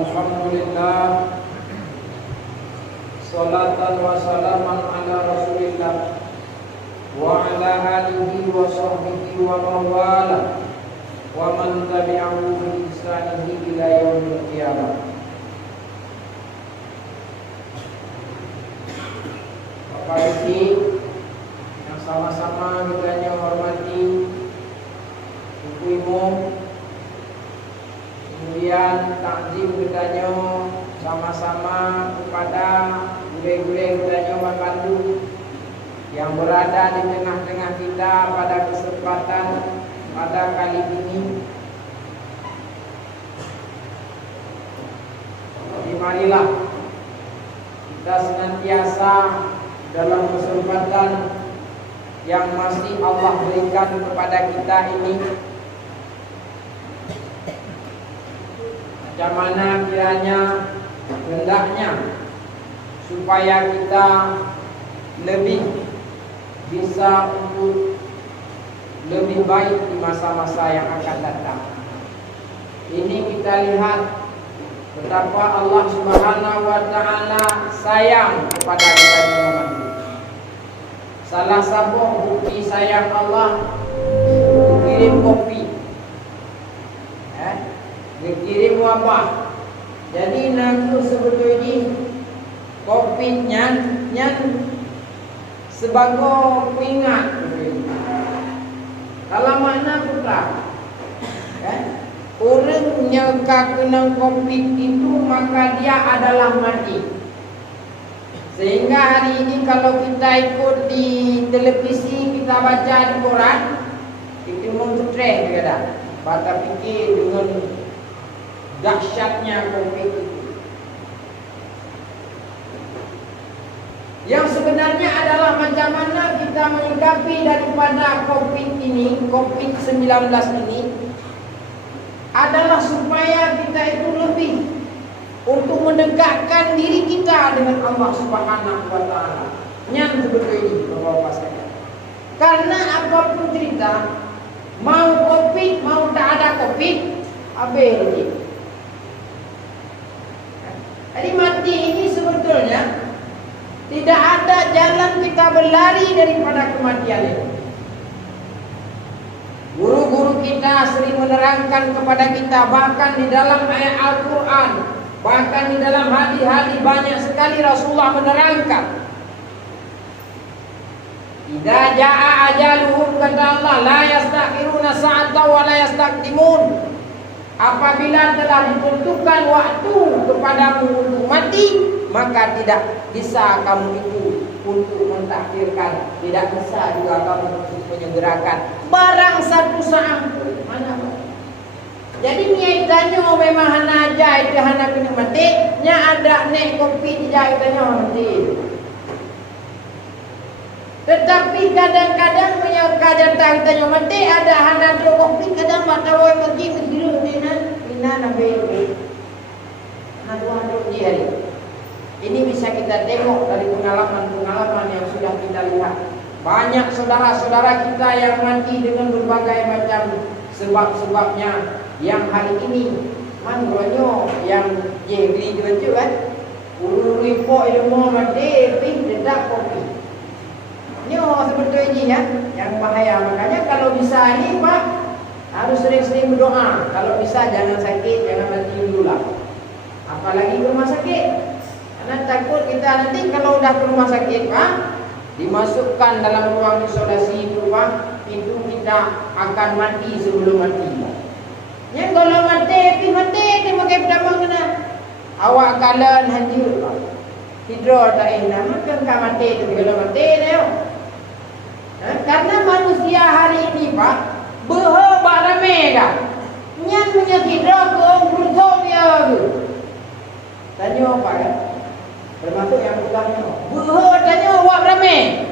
Alhamdulillah, salatan wa salaman ala Rasulillah wa ala alihi wa sahbihi wa mawala wa man tabi'ahu bi ihsanihi ila yaumil qiyamah. Bapak Ibu yang sama-sama kita hormati, ibu-ibu, kemudian takzim kita sama-sama kepada gule-gule kita Makandu yang berada di tengah-tengah kita pada kesempatan pada kali ini. Jadi marilah kita senantiasa dalam kesempatan yang masih Allah berikan kepada kita ini, macam mana kiranya hendaknya supaya kita lebih bisa untuk lebih baik di masa-masa yang akan datang. Ini kita lihat betapa Allah Subhanahu wa taala sayang kepada kita semua. Salah satu bukti sayang Allah, dikirim kopi, dikirim wabah. Jadi nanti sebetulnya kopinya sebagai pengingat. Kalau makna putra, orang yang kena COVID itu maka dia adalah mati. Sehingga hari ini kalau kita ikut di televisi, kita baca di koran, itu mengutreh juga. Baca fikir dengan dahsyatnya COVID itu. Yang sebenarnya adalah macam mana kita menyikapi daripada COVID ini, COVID-19 ini, adalah supaya kita itu lebih untuk mendekatkan diri kita dengan Allah Subhanahu wa taala. Yang seperti ini, Bapak-bapak sekalian. Karena apapun cerita, mau COVID, mau tak ada COVID, habis ini. Jadi mati ini sebetulnya tidak ada jalan kita berlari daripada kematian ini. Guru-guru kita sering menerangkan kepada kita, bahkan di dalam ayat Al-Quran, bahkan di dalam hadis-hadis banyak sekali Rasulullah menerangkan. Idza jaa ajaluhum, kata Allah, la yastakhiruna sa'atan wa la yastaqdimun. Apabila telah ditentukan waktu kepadamu untuk mati, maka tidak bisa kamu itu untuk mentakhirkan, tidak bisa juga kamu untuk menyegerakan barang satu saat mana. Jadi niatannya memang hana aja itu hana kena mati, nya ada nek kopi dia itanya mati. Tetapi kadang-kadang punya kajatan itanya mati, ada hana do kopi kadang matawai mati mestiru ina nabe. Hadu dia. Ini bisa kita tengok dari pengalaman-pengalaman yang sudah kita lihat. Banyak saudara-saudara kita yang mati dengan berbagai macam sebab-sebabnya. Yang hari ini manggolnya yang beli baju kan, ulu ripo ilmu mati, tidak kopi. Ini sebetulnya ya, yang bahaya. Makanya kalau bisa ini Pak, harus sering-sering berdoa. Kalau bisa jangan sakit, jangan mati dulu lah. Apalagi ke rumah sakit. Karena takut kita nanti kalau udah ke rumah sakit Pak, dimasukkan dalam ruang isolasi itu Pak, itu kita akan mati sebelum mati. Yang kalau mati pakai pertama kena awak kalan hancur Pak. Tidur tak enak, makan kau mati tu kalau mati dia. Karena manusia hari ini Pak, berhebat ramai dah. Yang punya tidur ke beruntung dia tu. Tanya apa kan? Termasuk yang pegangnya. Berhebat tanya awak ramai.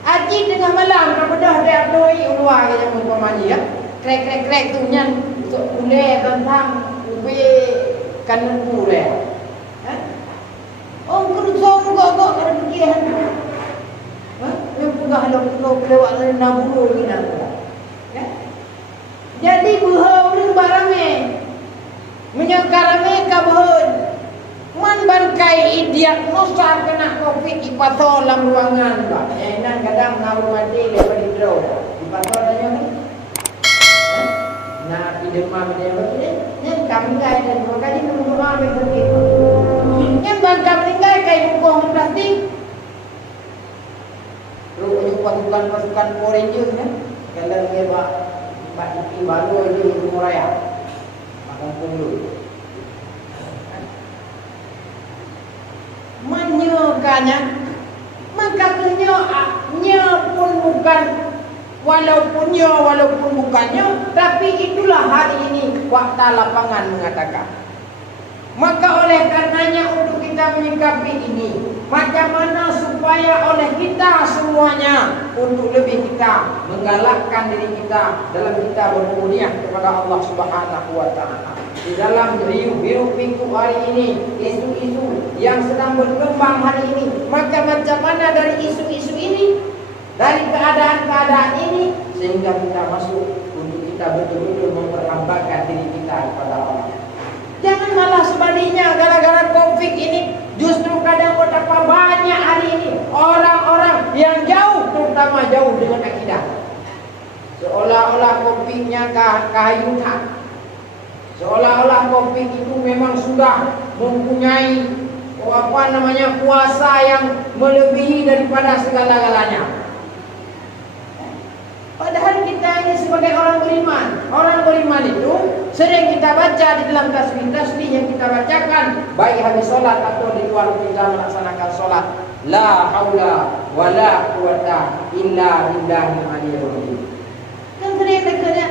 Aji tengah malam tak bedah dia doi luar ke jamu pemaji ya. Krek tu nyan ule tentang ube kan ule. Oh kurusong gok ada pikiran. Yang pegah lo lewat nabulu ni nak. Jadi buah orang barangnya Menyangka mereka behun. Man bangkai diagnosa kena COVID ipatol dalam ruangan ba. Yang nan kadang ngalu mati lepas di draw. Ipatol tanya ni. Nah, di demam dia begini. Yang kami gay dan dua kali mendoa begitu. Yang bangkai meninggal kai bungkung plastik. Rupanya pasukan Power Rangers kan. Kalau dia buat baru di Rumah Raya. Kampung dulu. Menyekannya, maka nya pun bukan walaupun bukannya, tapi itulah hari ini fakta lapangan mengatakan. Maka oleh karenanya untuk kita menyikapi ini, macam mana supaya oleh kita semuanya untuk lebih kita menggalakkan diri kita dalam kita bermuniah kepada Allah Subhanahu wa taala. Di dalam hiruk pikuk hari ini, isu-isu yang sedang berkembang hari ini, maka macam mana dari isu-isu ini, dari keadaan-keadaan ini, sehingga kita masuk untuk kita betul-betul memperhambakan diri kita kepada Allah. Jangan malah sebaliknya, gara-gara COVID ini justru kadang betapa banyak hari ini orang-orang yang jauh, terutama jauh dengan akidah. Seolah-olah COVID-nya kahayunan. Seolah-olah COVID itu memang sudah mempunyai kuasa yang melebihi daripada segala-galanya. Padahal kita ini sebagai orang beriman. Orang beriman itu sering kita baca di dalam tasbih-tasbih yang kita bacakan, baik habis solat atau di luar kita melaksanakan solat. La haula wa la quwata illa billahil aliyyil azim. Kan sering dengarnya,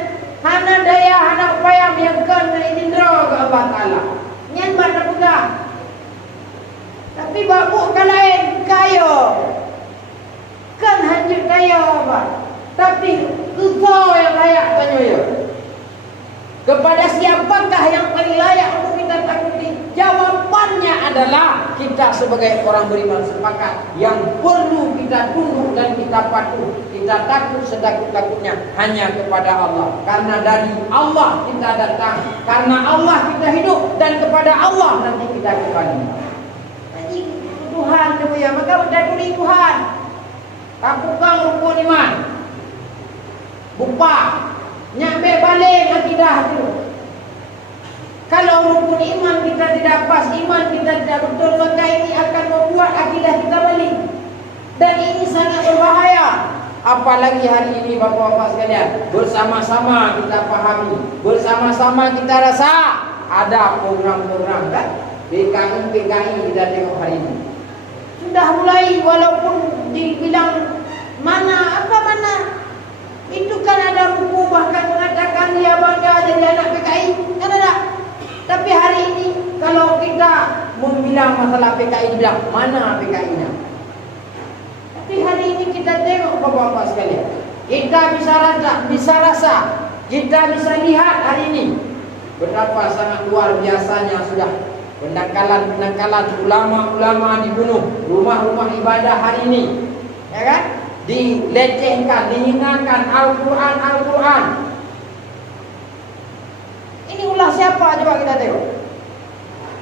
hana daya, hana upaya menyangkan indra ke Allah Ta'ala. Nyan mana buka. Tapi babu kalain kaya. Kan hancur kaya apa? Tapi engkau yang layak tanya ya. Kepada siapakah yang paling layak untuk kita takuti? Jawabannya adalah kita sebagai orang beriman sepakat yang perlu kita tunduk dan kita patuh. Kita takut setakut-takutnya hanya kepada Allah. Karena dari Allah kita datang, karena Allah kita hidup, dan kepada Allah nanti kita kembali. Jadi Tuhan ya, maka mendakuni Tuhan. Takutkan rukun iman. Bupa nyampe balik akidah tu. Kalau rukun iman kita tidak pas, iman kita tidak betul, maka ini akan membuat akidah kita balik. Dan ini sangat berbahaya. Apalagi hari ini bapak-bapak sekalian, bersama-sama kita pahami, bersama-sama kita rasa ada program-program kan? PKI kita tengok hari ini sudah mulai, walaupun dibilang mana itu kan ada buku bahkan mengatakan dia bangga jadi anak PKI, kan ada. Tapi hari ini kalau kita membilang masalah PKI, dibilang mana PKI-nya. Tapi hari ini kita tengok bapak-bapak sekalian, kita bisa rasa, kita bisa lihat hari ini betapa sangat luar biasanya sudah penangkalan ulama-ulama dibunuh, rumah-rumah ibadah hari ini, ya kan? Dilecehkan, dihinakan Al-Quran. Ini ulah siapa coba kita tengok.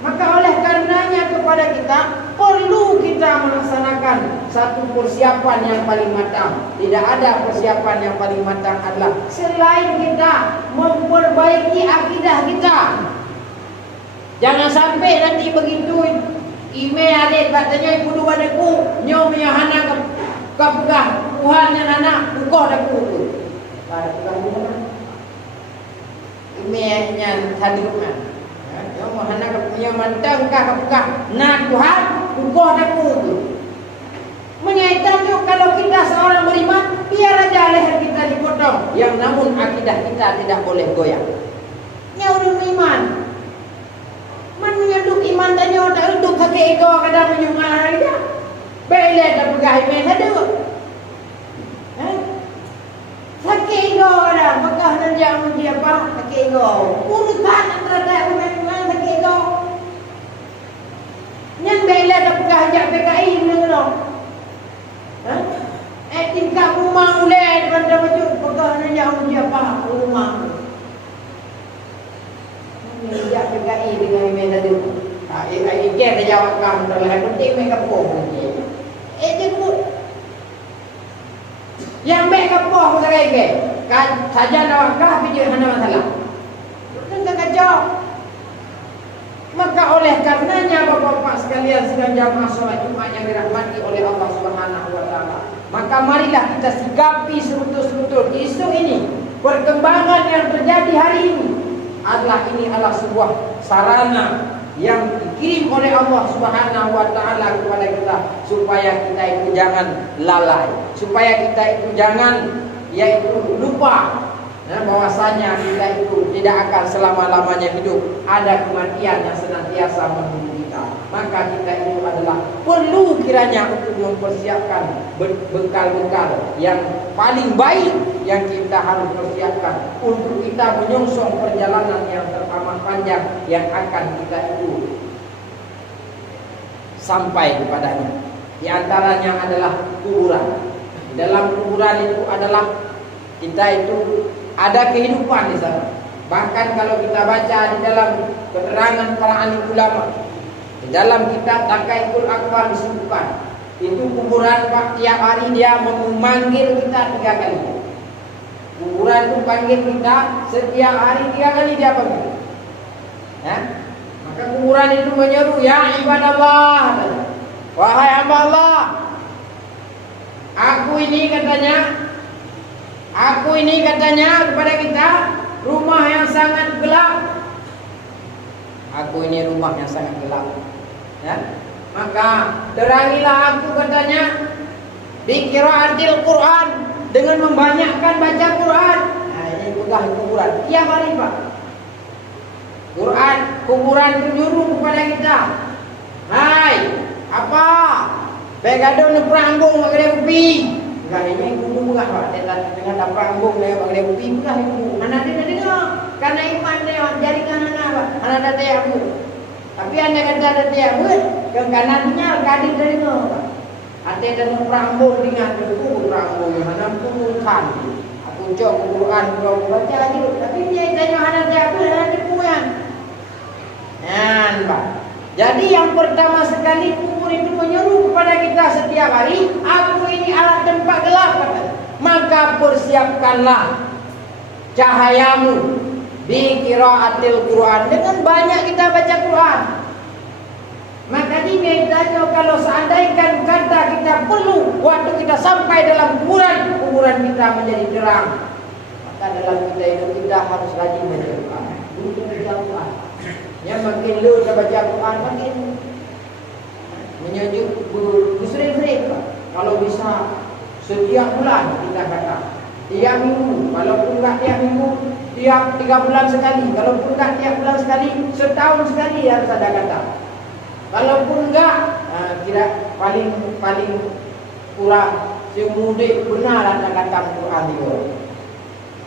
Maka oleh karenanya kepada kita perlu kita melaksanakan satu persiapan yang paling matang. Tidak ada persiapan yang paling matang adalah selain kita memperbaiki akidah kita. Jangan sampai nanti begitu email adik katanya ibu dua deku nyom yang hana kapugah Tuhan yang anak bukoh deku tu. Pada pegang emailnya tadikan. Nyom hana kapunya mantang kapugah na Tuhan bukoh deku tu. Menyaitan tu kalau kita seorang beriman, biar aja leher kita dipotong, yang namun akidah kita tidak boleh goyang. Nyaudun iman. Man menyaduk iman tanya tak untuk kakek ego kadang menyungai dia. Bela dah pegah iman ada. Kakek ego dah pegah dan jangan dia apa kakek ego. Urusan antara dah dengan kakek ego. Yang bela dah pegah ajak PKI menurut. Tingkat rumah mulai pada baju pegah dan jangan dia apa rumah. Ini ajak PKI jawab kamu terlalu penting mereka bohong dia. Jemput. Yang mereka bohong mereka kan saja nawakah video hana masalah. Enggak kacau. Maka oleh karenanya Bapak-bapak sekalian sedang jamaah sholat Jumat yang dirahmati oleh Allah Subhanahu wa taala. Maka marilah kita sikapi sebetul-betul isu ini, perkembangan yang terjadi hari ini adalah sebuah sarana yang dikirim oleh Allah Subhanahu wa taala kepada kita supaya kita itu jangan lalai, supaya kita itu jangan lupa bahwasanya kita itu tidak akan selama-lamanya hidup. Ada kematian yang senantiasa menunggu kita. Maka kita itu adalah perlu kiranya untuk mempersiapkan bekal-bekal yang paling baik yang kita harus persiapkan untuk kita menyongsong perjalanan yang teramat panjang yang akan kita itu sampai kepadanya. Di antaranya adalah kuburan. Dalam kuburan itu adalah kita itu ada kehidupan di sana. Bahkan kalau kita baca di dalam keterangan para alim ulama, di dalam kitab Taqaikul Akbar disebutkan, itu kuburan Pak tiap hari dia memanggil kita 3 kali. Kuburan itu panggil kita setiap hari 3 kali dia panggil. Ya? Maka kuburan itu menyeru, ya ibadallah, wahai hamba Allah, aku ini katanya kepada kita rumah yang sangat gelap. Aku ini rumah yang sangat gelap. Ya? Maka terangilah aku katanya di qiraatil Quran dengan membanyakkan baca Quran. Nah, ini pegang kuburan tiap hari Pak. Kuburan itu nyuruh kepada kita. Hai, apa? Begado ne prambung magre upi. Enggak ini kudu bukan Pak. Dengan dapat prambung le magre upi bukan itu. Mana dia dengar? Karena iman dia jaringan anak Pak. Anak data aku. Tapi anda kata ada tiap buat ke kanannya kadin dari Pak. Ada dan prambung dengan buku prambung yang ada puluhan. Aku cok Quran kau baca lagi. Tapi dia tanya anak dia aku ada puan. Pak. Jadi yang pertama sekali kubur itu menyeru kepada kita setiap hari, aku ini alat tempat gelap katanya. Maka persiapkanlah cahayamu di qiraatil Quran. Dengan banyak kita baca Quran. Maka ini ditanya kalau seandainya kata kita perlu waktu kita sampai dalam kuburan kita menjadi terang. Maka dalam kita itu kita harus rajin baca Quran. Untuk dijauhkan. Yang makin lu baca Quran makin menyejuk bersering-sering. Kalau bisa setiap bulan kita kata, tiap minggu, walaupun enggak tiap minggu, tiap 3 bulan sekali, walaupun enggak tiap bulan sekali, setahun sekali harus ada kata. Walaupun enggak, kira paling kurang semudik benar ada kata Quran itu.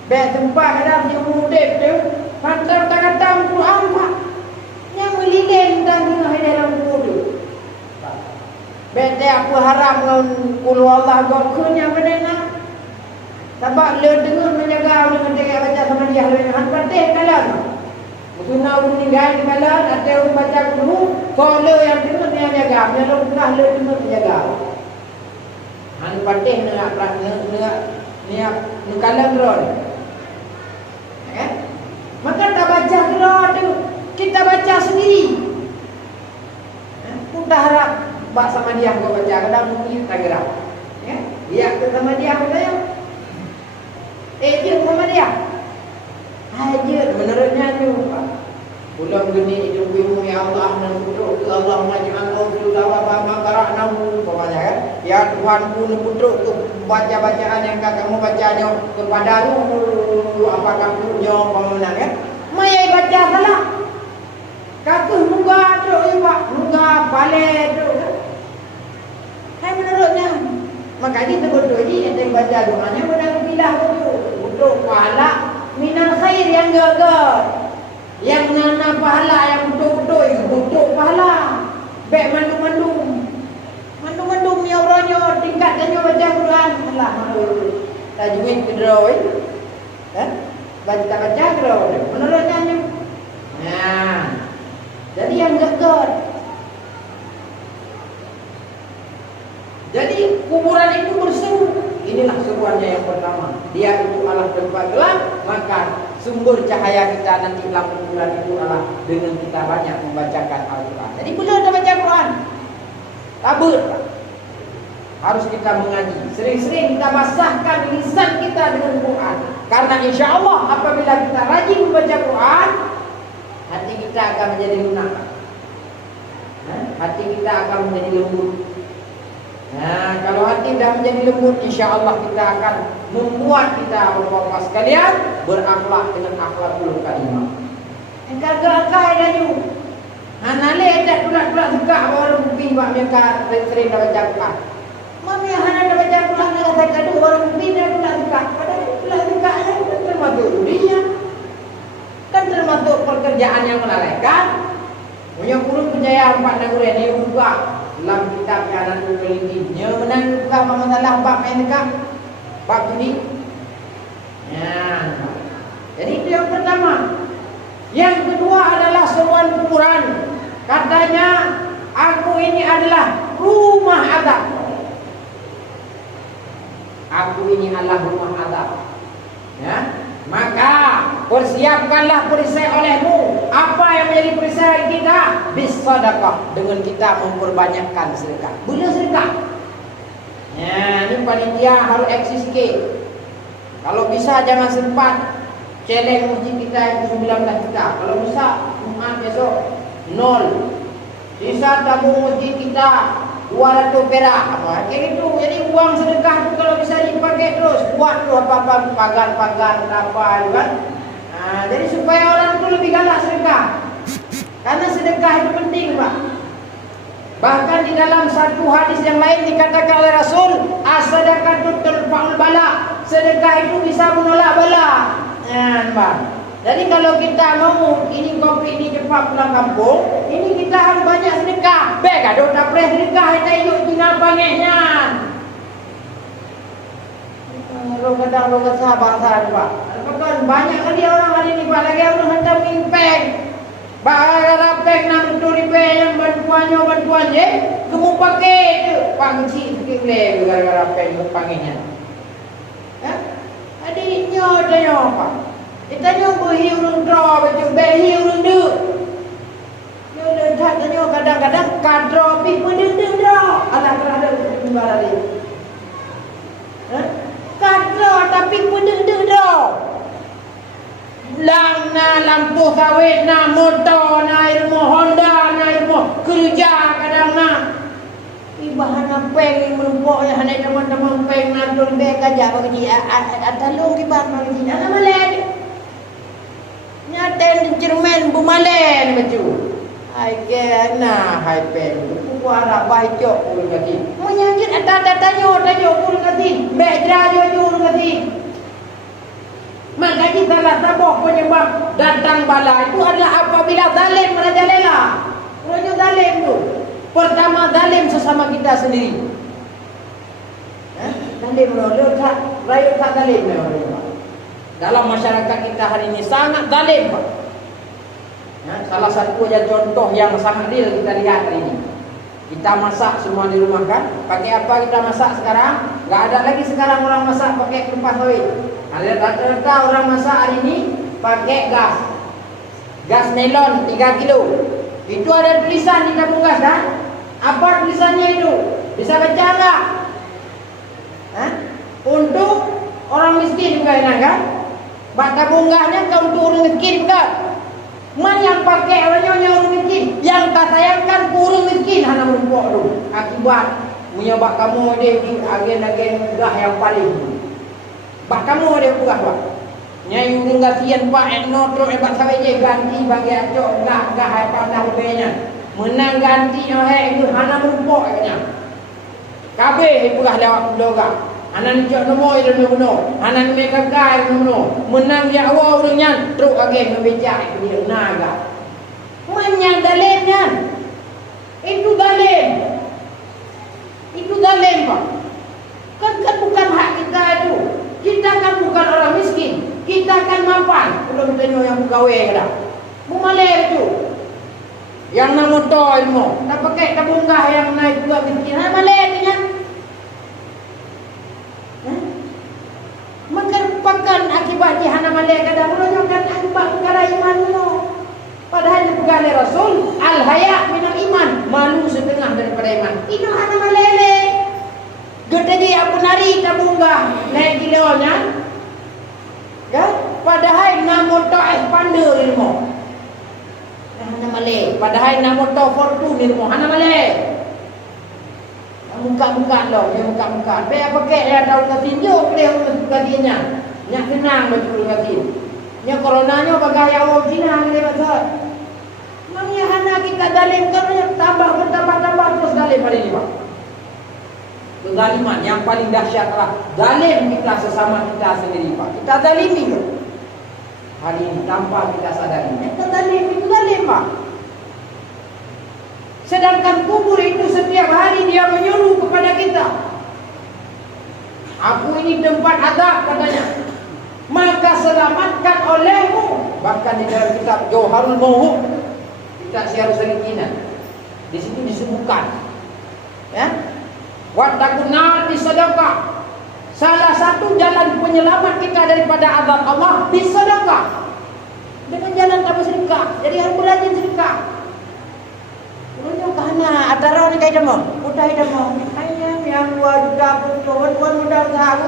Baik tempat ada semudik tu, pantar kata Quran Pak. Yang melilin dan di dalam kubur. Bete aku harap kulu Allah goknya benar. Sebab le dengar menjaga dengan dia baca sama dia le han patih kalam. Sunna meninggal di kalam ada orang baca dulu, kalau yang dengar dia jaga, dia lupa le dengar menjaga. Han patih nak ni kalam ron. Maka tak baca dulu kita baca sendiri. Kita harap bak sama dia kau baca kadang mungkin tak gerak. Ya, dia ke sama dia katanya. Dia sama dia. Aja menurutnya tu Pak. Ulang geni hidup ilmu ya Allah dan putruk ke Allah maj'al qawlu wa ma qara'nahu pokoknya kan. Ya Tuhanku dan putrukku baca-bacaan yang kamu bacanya kepadamu apakah punya pemenang kan? Maya baca salah. Kata muka tu Pak, muka balik tu. Hai menurutnya. Maka dia betul ni yang baca doanya benar bilah betul pahala minal khair yang gagal. Yang nana pahala yang betul pahala. Baik mandum-mandum. Mandum-mandum ya orangnya tingkatnya baca Quran. Allah tajwid kedroi. Baca kedroi. Menurutnya. Nah. Jadi yang gagal. kuburan itu berseru. Inilah seruannya yang pertama. Dia itu Allah tempat gelap, maka sumber cahaya kita nanti dalam kuburan itu adalah dengan kita banyak membacakan Al-Quran. Jadi boleh ada baca Quran, tabur. Harus kita mengaji. Sering-sering kita basahkan lisan kita dengan Quran. Karena insya Allah apabila kita rajin membaca Quran, hati kita akan menjadi lunak. Hati kita akan menjadi lembut. Nah, kalau hati dah menjadi lembut, insya Allah kita akan membuat kita bapak-bapak sekalian berakhlak dengan akhlakul karimah. Engkau-engkau dah ju. Hanale dah tulak-tulak suka baru kuping buat mereka sering dah baca Quran. Mami hana dah baca Quran dah saya kadu baru kuping dah tulak suka. Padahal tulak suka kan termasuk dunia. Kan termasuk pekerjaan yang melalaikan. Punya kurun percaya 4 negara ni buka dalam kitab kanan kelingkingnya menang buka masalah bab yang dekat bab ini. Ya. Jadi itu yang pertama. Yang kedua adalah seruan kuburan. Katanya aku ini adalah rumah azab. Aku ini adalah rumah azab. Ya. Maka persiapkanlah perisai olehmu. Apa yang menjadi perisai kita? Bisadaqah, dengan kita memperbanyakkan sedekah. Bila sedekah? Ya, ini panitia harus eksis sikit. Kalau bisa jangan sempat challenge masjid kita itu 19 juta. Kalau bisa Jumat besok 0. Sisa tabung masjid kita 200 perak apa kayak gitu. Jadi uang sedekah tu kalau bisa dipakai terus buat tu apa-apa pagar-pagar apa kan. Jadi supaya orang tu lebih galak sedekah. Karena sedekah itu penting, Pak. Bahkan di dalam satu hadis yang lain dikatakan oleh Rasul, as-sadaqatu turfa'ul bala. Sedekah itu bisa menolak bala. Pak. Jadi kalau kita mau ini kopi ini cepat pulang kampung, ini kita harus banyak sedekah. Baik ada tak pernah sedekah kita hidup tinggal banyaknya. Kadang-kadang sabar-sabar Pak. Kan banyak kali orang hari ini Pak lagi orang hendak mimpeng. Bagara peng 60 ribu yang bantuannya, kamu pakai tu pangci sikit le gara-gara peng panggilnya. Adiknya tanya apa? Kita nyo berhi urung draw baju berhi urung du. Yo le tanya kadang-kadang kadro pi pun du draw. Alah kerana timbal ali. Kadro tapi pun du draw. Lang na lampu sawit na motor na ilmu Honda na ilmu kerja kadang na ibahan peng menumpuk ya hanai teman-teman peng na dun be kerja bagi atalung kibat bagi ana malen nyaten cermen bumalen baju ai ke na hai pen ku arah baicok urang kati menyangkit ada tanyo urang kati be drajo urang kati. Maka salah satu penyebab datang bala itu adalah apabila zalim merajalela. Orangnya zalim tu. Pertama zalim sesama kita sendiri. Zalim orang tak, rakyat tak zalim orang. Dalam masyarakat kita hari ini sangat zalim. Salah satu aja contoh yang sangat real kita lihat hari ini. Kita masak semua di rumah kan? Pakai apa kita masak sekarang? Enggak ada lagi sekarang orang masak pakai kipas sawit. Ada rata-rata orang masak hari ini pakai gas. Gas melon 3 kilo. Itu ada tulisan di tabung gas kan? Apa tulisannya itu? Bisa baca enggak? Untuk orang miskin bukan kan? Bak tabung gasnya kau untuk orang miskin bukan? Man yang pakai orang miskin, yang tak sayangkan kurang miskin hana menumpuk tu. Akibat menyebab kamu dia di agen-agen gah yang paling. Bak kamu dia buat buat. Nyai urang gasian Pak Etno terus hebat sampai je ganti bagi acok gah hai pandah lebihnya. Menang ganti hai itu hana menumpuk katanya. Kabeh pegah lewat doga. Anan cok nombor itu nombor. Anan mereka kai nombor. Menang dia awal orangnya terus agen membecak itu dia naga. Menyang dalemnya. Itu dalem. Itu dalem Pak. Kan bukan hak kita itu. Kita kan bukan orang miskin. Kita kan mapan. Belum tentu yang pegawai dah. Mumalai itu. Yang nama motor ilmu. Tak pakai tabung gah yang naik juga miskin. Malai dia. malai kadang mulanya kan ambak perkara iman no. Padahal dipegang oleh Rasul, al-haya minal iman, malu setengah daripada iman. Ini hana malele. Gede apa nari tabunggah naik kilonya. Kan? Padahal namun ta'ih pandai ilmu. Hana malai. Padahal namun ta'ih fortune ilmu. Hana malai. Muka-muka loh, muka-muka. Biar pakai dia tahu ketinjuk dia katinya. Nyak tenang betul katin. Nya coronanya bagai awal Cina ni pasal. Mangnya hana kita dalim kerana tambah bertambah terus dalim pada ni Pak. Kezaliman yang paling dahsyat adalah dalim kita sesama kita sendiri Pak. Kita dalimi ke? Hari ini tanpa kita sadari. Kita dalim itu dalim Pak. Sedangkan kubur itu setiap hari dia menyuruh kepada kita. Aku ini tempat azab katanya. Maka selamatkan olehmu. Bahkan di dalam kitab Jauharul Mauhub, kitab Syiar Salikinan, di situ disebutkan, ya, wattaqun nar bisadaqah. Salah satu jalan penyelamat kita daripada azab Allah bisadaqah. Dengan jalan tanpa sedekah. Jadi harus rajin sedekah. Punya kana atara ni kaya demo. Udah demo. Hanya yang 2 juta pun mudah usaha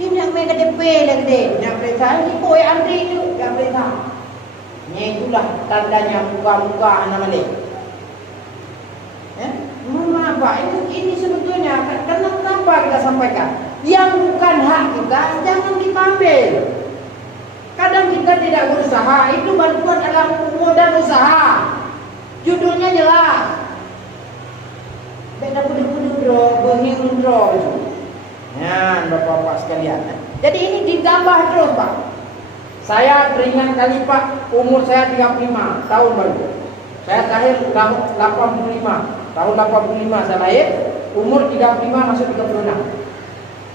Kim yang mereka DP lagi deh, yang perintah ni koi antri tu, yang perintah. Ni itulah tandanya muka-muka anak Malik. Mama apa? Ini sebetulnya kenapa kita sampaikan? Yang bukan hak kita jangan diambil. Kadang kita tidak berusaha, itu bantuan adalah modal usaha. Judulnya jelas. Beda kudu-kudu draw, berhiru draw itu. Ya, Bapak-bapak sekalian. Jadi ini ditambah terus, Pak. Saya teringat kali Pak, umur saya 35 tahun baru. Saya lahir tahun 85. Tahun 85 saya lahir, umur 35 masuk 36.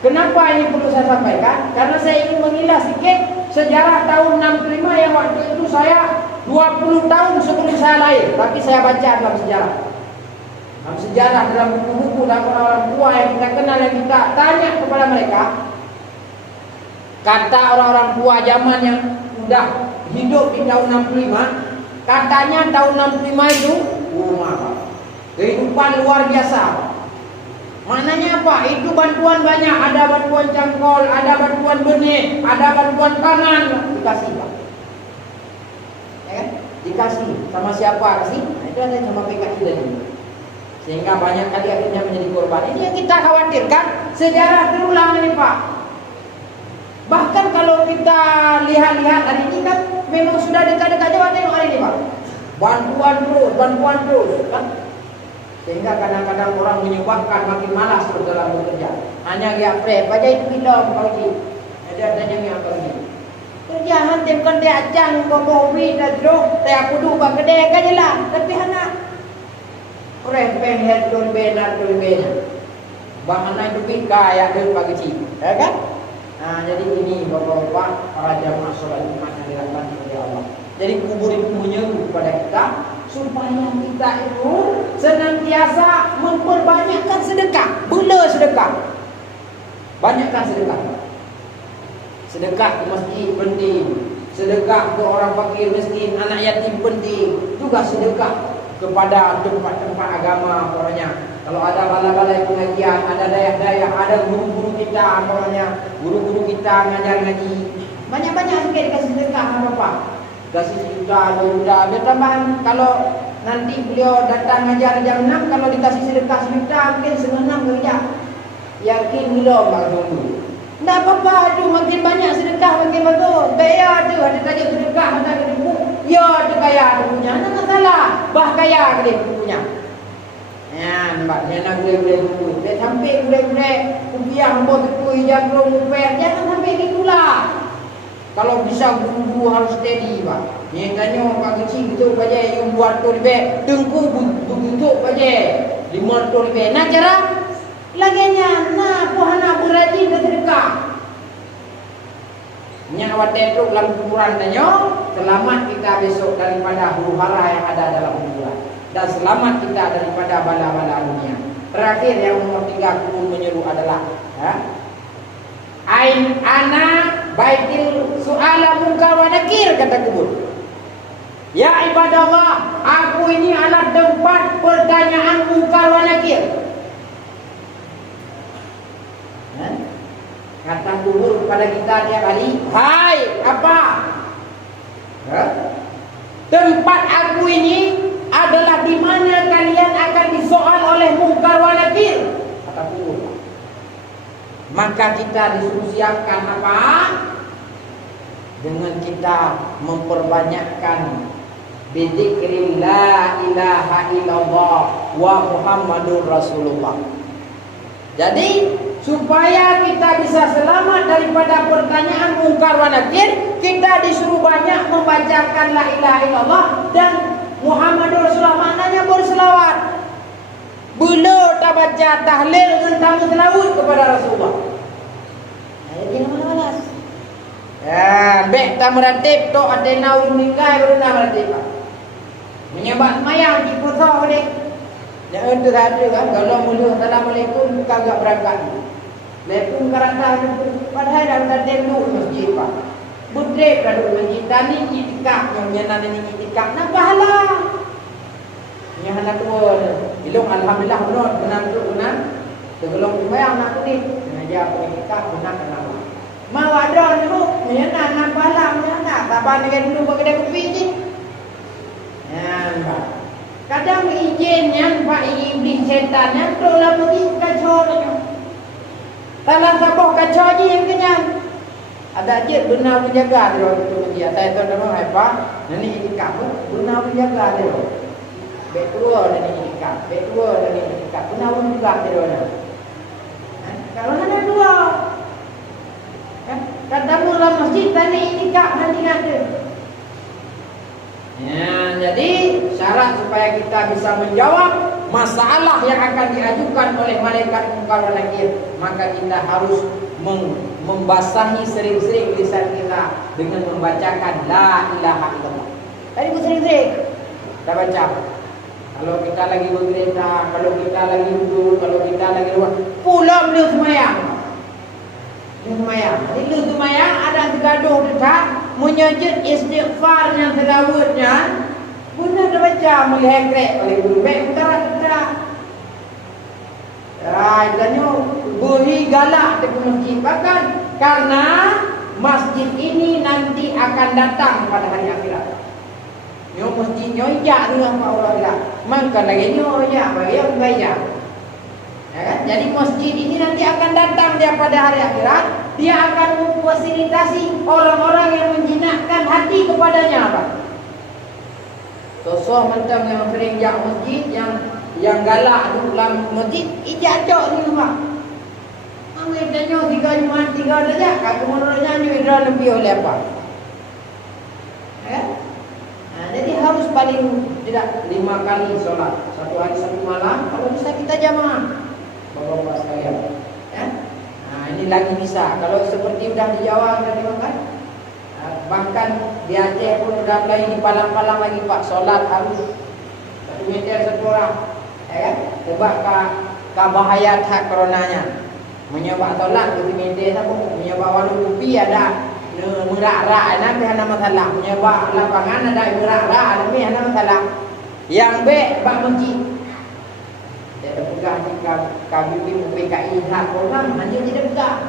Kenapa ini perlu saya sampaikan? Karena saya ingin mengilas sedikit sejarah tahun 65 yang waktu itu saya 20 tahun sebelum saya lahir. Tapi saya baca dalam sejarah. Dalam sejarah, dalam buku-buku, dalam orang-orang tua yang kita kenal, yang kita tanya kepada mereka, kata orang-orang tua zaman yang sudah hidup di tahun 65, katanya tahun 65 itu kehidupan luar biasa. Maknanya apa? Itu bantuan banyak. Ada bantuan cangkol, ada bantuan benih, ada bantuan pangan. Dikasih Pak, ya kan? Dikasih. Sama siapa kasih? Nah, itu ada sama PKI tadi. Sehingga banyak kali akhirnya menjadi korban. Ini yang kita khawatirkan. Sejarah terulang ini Pak. Bahkan kalau kita lihat-lihat hari ini kan memang sudah dekat-dekat Jawa Tengok hari ini Pak. Bantuan terus kan? Sehingga kadang-kadang orang menyebabkan makin malas dalam bekerja. Hanya dia prep aja itu kita pagi. Ada yang pagi. Kerja hantim kan dia acang kopi dan drop, saya kudu bak kedai aja lah. Tapi hana orang pengen benar. Bahana itu pika ya dari pagi sih, ya kan? Nah, jadi ini Bapak-bapak para jamaah sholat Jumat yang dirahmati oleh Allah. Jadi kubur itu menyeru kepada kita supaya kita itu senantiasa memperbanyakkan sedekah, bela sedekah. Banyakkan sedekah. Sedekah ke masjid penting, sedekah ke orang fakir miskin, anak yatim penting, juga sedekah kepada tempat-tempat agama pokoknya. Kalau ada balai-balai pengajian, ada dayah-dayah, ada guru-guru kita pokoknya, guru-guru kita ngajar ngaji. Banyak-banyak sikit kasih sedekah apa-apa. Kasih juta, 2 juta, biar tambahan. Kalau nanti beliau datang ngajar jam 6, kalau dikasih sedekah 1 juta, mungkin setengah 6 kerja. Yakin belum Pak Tunggu? Tak apa-apa tu, makin banyak sedekah makin bagus. Kaya tu, ada tajuk sedekah, ada buku. Ya, tu kaya tu punya. Tak masalah. Bah kaya dia punya. Ya, nampak. Dia nak gulai-gulai buku. Dia sampai gulai-gulai kupiah, hambur tepu, hijab, rumput. Jangan sampai gitulah. Kalau bisa guru-guru harus steady Pak. Yang tanya Pak kecil gitu saja yang buat tu lebih tengku begitu saja 5 tu lebih. Nah cara laginya nah pohana berajin ke sedekah. Nya awak tentu dalam kuburan tanya selamat kita besok daripada huru-hara yang ada dalam kuburan dan selamat kita daripada bala-bala dunia. Terakhir yang nomor 3 kubur menyeru adalah Ana baitil su'ala munkar wa nakir, kata kubur. Ya ibadallah, aku ini adalah tempat pertanyaan munkar wa nakir. Kata kubur kepada kita tiap hari, hai apa? Tempat aku ini adalah di mana kalian akan disoal oleh munkar wa nakir, kata kubur. Maka kita disuruh siapkan apa? Dengan kita memperbanyakkan bidzikri la ilaha illallah wa Muhammadur Rasulullah. Jadi supaya kita bisa selamat daripada pertanyaan munkar wa nakir, kita disuruh banyak membacakan la ilaha illallah dan Muhammadur Rasulullah, maknanya berselawat. Beliau tak baca tahlil dengan tamu selawat kepada Rasulullah. Jadi mana-mana. Baik tak meratib tu ada naun nikah baru nak meratib. Menyebab mayang di putar ni. Yang itu ada kan, kalau mula Assalamualaikum kagak berangkat. Lekung karata padahal dah meratib dulu masjid pak. Butrek dah dulu masjid tani itikaf yang nana ni itikaf nak pahala. Yang anak tua ilung alhamdulillah benar benar tergolong mayang nak ni. Mengajar itikaf benar kenapa? Mau ada ni mana nak pahala mana bapa ni dulu pakai kopi je. Kadang izinnya Pak iblis setannya tolak pergi kacau dia. Talang sabah kacau je yang kenyang. Ada je benar menjaga dia tu dia. Saya tahu nama apa? Nani itikaf benar menjaga dia. Betul nani itikaf. Betul nani itikaf. Benar menjaga dia. Kalau ada dua kata mula masjid tadi itikaf nanti ada. Ya, jadi syarat supaya kita bisa menjawab masalah yang akan diajukan oleh malaikat munkar wa nakir, maka kita harus membasahi sering-sering lisan kita dengan membacakan la ilaha illallah. Tadi pun sering-sering kita baca. Kalau kita lagi bergereta, kalau kita lagi duduk, kalau kita lagi luar, pulang beliau semayang. Semayang. Itu semayang ada segaduh dekat menyajud istighfar yang selawatnya benar dah baca melihat krek oleh guru baik betul. Ikannya beri galak di masjid bahkan karena masjid ini nanti akan datang pada hari akhirat. Nyo masjidnya ijak dengan Allah lah. Maka lagi nyo ya bagi yang baik. Ya kan? Jadi masjid ini nanti akan datang dia pada hari akhirat. Dia akan memfasilitasi orang-orang yang menjinakkan hati kepadanya apa? Sosok macam yang sering jak masjid, yang galak duduk dalam masjid, ijak di rumah. Ambil tanya 3 Jumaat 3 saja, kata menurutnya ni dah lebih oleh apa? Jadi harus paling tidak 5 kali solat, 1 hari 1 malam. Kalau bisa kita jamaah. Bapak-bapak sekalian, ini lagi bisa. Kalau seperti udah di Jawa kita tengokkan, bahkan di Aceh pun udah mulai di palang-palang lagi pak, solat harus 1 meter 1 orang, ya kan? Sebab bahaya tak coronanya. Menyebab solat 1 meter saja, menyebab warung kopi ada merak-rak, nanti ada masalah. Menyebab lapangan ada merak-rak, nanti ada masalah. Yang baik bak masjid. Dia pegang KBP PKI hak orang hanya tidak pegang.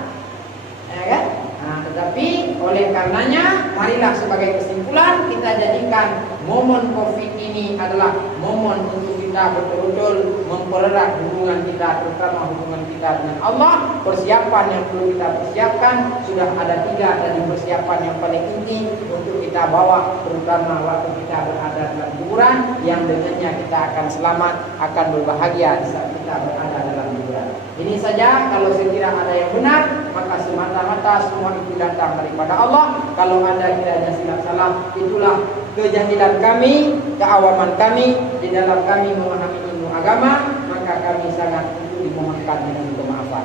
Ya kan? Tetapi oleh karenanya marilah sebagai kesimpulan kita jadikan momen Covid ini adalah momen untuk kita betul-betul mempererat hubungan kita, terutama hubungan kita dengan Allah. Persiapan yang perlu kita persiapkan sudah ada 3 tadi persiapan yang paling inti untuk kita bawa, terutama waktu kita berada dalam kuburan, yang dengannya kita akan selamat, akan berbahagia saat kita berada dalam kuburan. Ini saja. Kalau sekira ada yang benar, maka semata-mata semua itu datang daripada Allah. Kalau ada kiranya silap salah, itulah kejahilan kami, keawaman kami di dalam kami memahami ilmu agama, maka kami sangat untuk dimohonkan dengan kemaafan.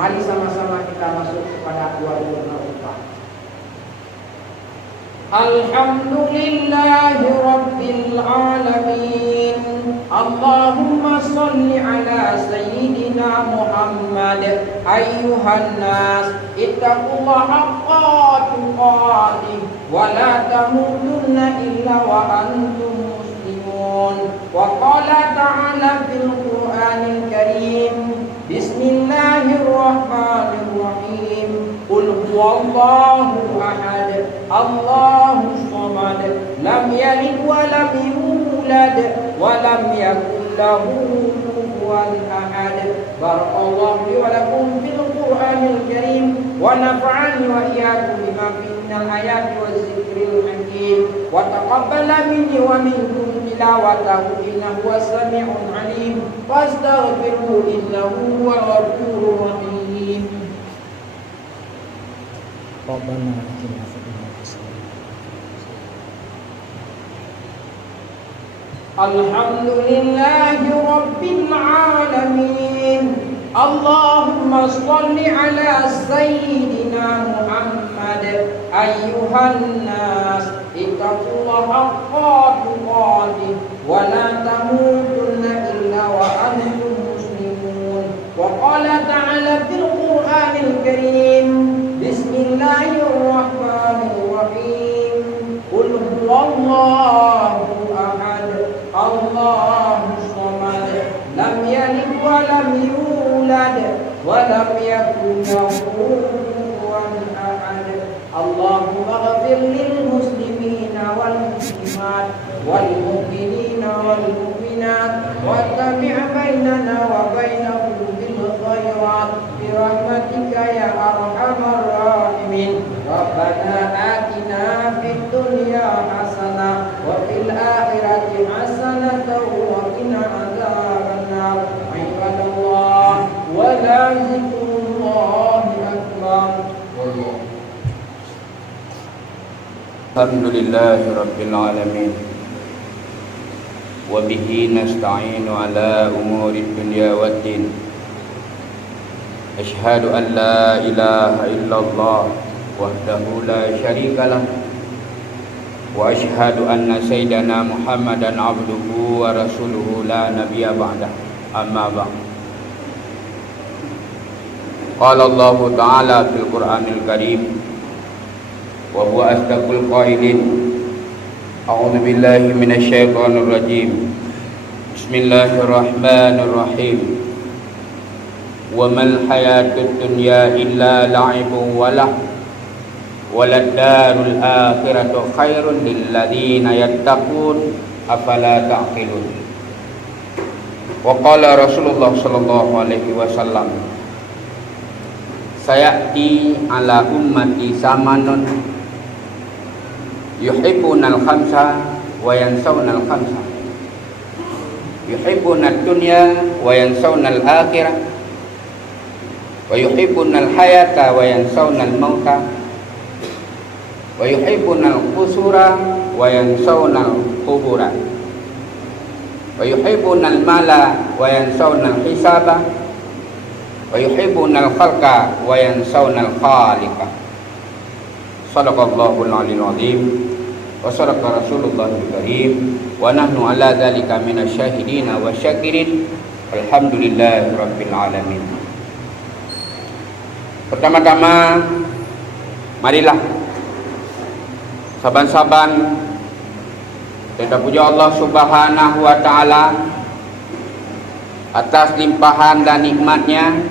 Mari sama-sama kita masuk kepada dua doa. Alhamdulillahi Rabbil Alamin. Allahumma salli ala Sayyidina Muhammad Muhammad ayyuhan nas ittaqullaha haqqa tuqatih wa la tamutunna illa wa antum muslimun. Wa qala ta'ala fil Qur'anil Karim Bismillahirrahmanirrahim. Qul huwallahu ahad Allahus samad lam yalid wa lam yulad wa lam yakul lahu kufuwan ahad. Barakallahu li wa lakum fil Qur'anil Karim wa nafa'ani wa iyyakum bima fihi minal ayati waz zikril hakim wa taqabbala minni wa minkum tilawatahu innahu huwas sami'un alim wastaghfiruhu innahu huwal ghafurur rahim. Rabbana atina fid dunya hasanah. Alhamdulillahi rabbil alamin. Allahumma shalli ala sayyidina Muhammad ayyuhan nas ittaqullaha haqqa tuqatih wa la tamutunna illa wa antum muslimun. Wa qala ta'ala fil Qur'anil Karim Bismillahirrahmanirrahim. Qul huwallahu ahad Allahus samad lam yalid wa lam yulad wa lam yakul lahu kufuwan ahad. Allahumma ighfir lil muslimina wal muslimat wal mu'minina wal mu'minat wa tabi' bainana wa bainahum bil khairat bi rahmatika ya arhamar rahimin. Rabbana atina fid dunya hasanah wa fil akhirati hasanah wa qina adzabannar. Ibadallah wa la zikrullahi akbar. Alhamdulillahi rabbil alamin wa bihi nasta'inu ala umuri dunya waddin. Asyhadu an la ilaha illallah wahdahu la syarikalah wa asyhadu anna sayyidana Muhammadan abduhu wa rasuluhu la nabiyya ba'dah. Amma ba'd. Qala Allah ta'ala fil Qur'anil Karim wa huwa asdaqul qailin. A'udzu billahi minasy syaithanir rajim. Bismillahirrahmanirrahim. Wa mal hayatud dunya illa la'ibun wa lahu walad darul akhiratu khairun lil ladzina yattaqun afala ta'qilun. Wa qala Rasulullah sallallahu alaihi wasallam, sayati ala ummati zamanun yuhibbunal khamsa wa yansawunal khamsa, yuhibbunad dunya wa yansawunal akhirah, wa yuhibbunal hayata wa yansawunal mauta, wa yuhibbunal qusura wa yansawunal qubura, wa yuhibbunal mala wa yansawunal hisaba, wa yuhibbunal khalqa wa yansawunal khaliqa. Sadaqallahul aliyyul azim wa sadaqa rasulullahil karim wa nahnu ala dzalika minasyahidina wa syakirin. Alhamdulillahi rabbil alamin. Pertama-tama marilah saban-saban kita puja Allah Subhanahu wa taala atas limpahan dan nikmatnya,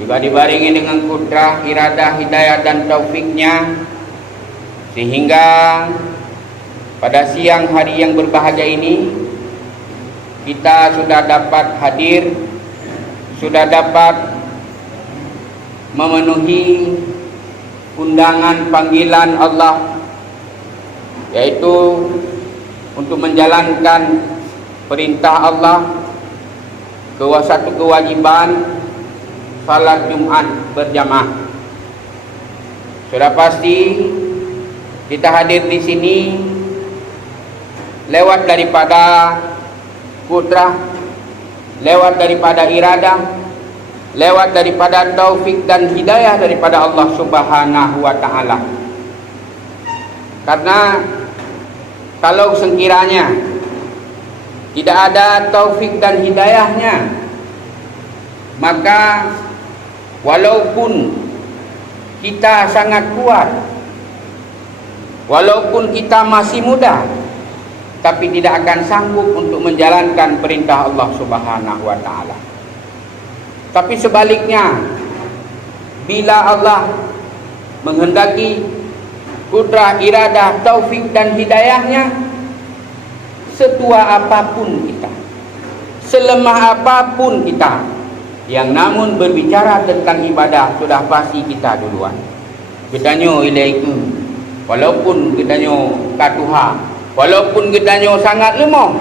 juga dibarengi dengan kudrah, iradah, hidayah dan taufiknya, sehingga pada siang hari yang berbahagia ini kita sudah dapat hadir, sudah dapat memenuhi undangan panggilan Allah, yaitu untuk menjalankan perintah Allah, satu kewajiban salat Jumat berjamaah. Sudah pasti kita hadir di sini lewat daripada kudrah, lewat daripada iradah, lewat daripada taufik dan hidayah daripada Allah Subhanahu wa taala. Karena kalau sekiranya tidak ada taufik dan hidayahnya maka walaupun kita sangat kuat, walaupun kita masih muda, tapi tidak akan sanggup untuk menjalankan perintah Allah Subhanahu wa taala. Tapi sebaliknya, bila Allah menghendaki kudrah, iradah, taufik dan hidayahnya, setua apapun kita, selemah apapun kita, yang namun berbicara tentang ibadah sudah pasti kita duluan. Kedanyo ilaiku, walaupun kedanyo katuha, walaupun kedanyo sangat lemah,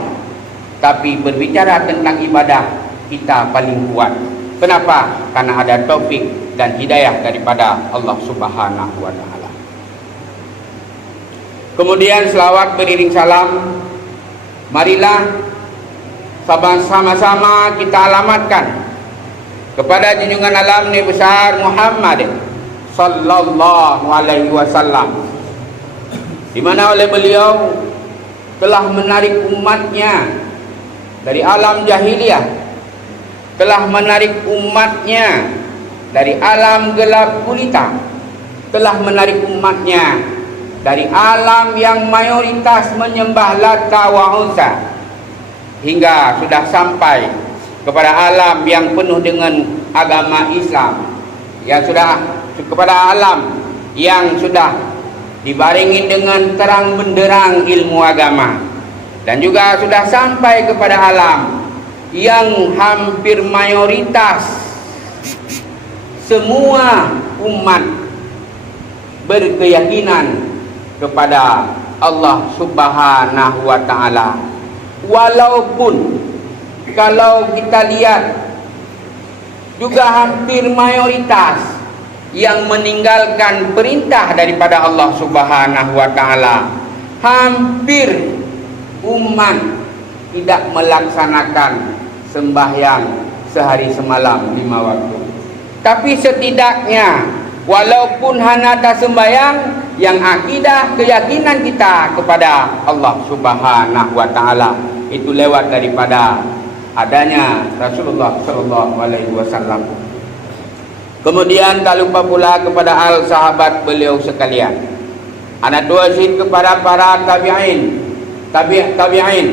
tapi berbicara tentang ibadah kita paling kuat. Kenapa? Karena ada taufik dan hidayah daripada Allah Subhanahu wa taala. Kemudian selawat beriring salam, marilah sama-sama kita alamatkan kepada junjungan alam Nabi besar Muhammad sallallahu alaihi wasallam, di mana oleh beliau telah menarik umatnya dari alam jahiliyah, telah menarik umatnya dari alam gelap gulita, telah menarik umatnya dari alam yang mayoritas menyembah Lata wa Uzza, hingga sudah sampai kepada alam yang penuh dengan agama Islam, yang sudah kepada alam yang sudah dibarengi dengan terang benderang ilmu agama, dan juga sudah sampai kepada alam yang hampir mayoritas semua umat berkeyakinan kepada Allah Subhanahu wa taala. Walaupun kalau kita lihat juga hampir mayoritas yang meninggalkan perintah daripada Allah Subhanahu wa taala, hampir umat tidak melaksanakan sembahyang sehari semalam 5 waktu. Tapi setidaknya walaupun hanya ada sembahyang, yang akidah keyakinan kita kepada Allah Subhanahu wa taala itu lewat daripada adanya Rasulullah sallallahu alaihi wasallam. Kemudian tak lupa pula kepada al sahabat beliau sekalian. Ana tuasid kepada para tabi'in, tabi'in,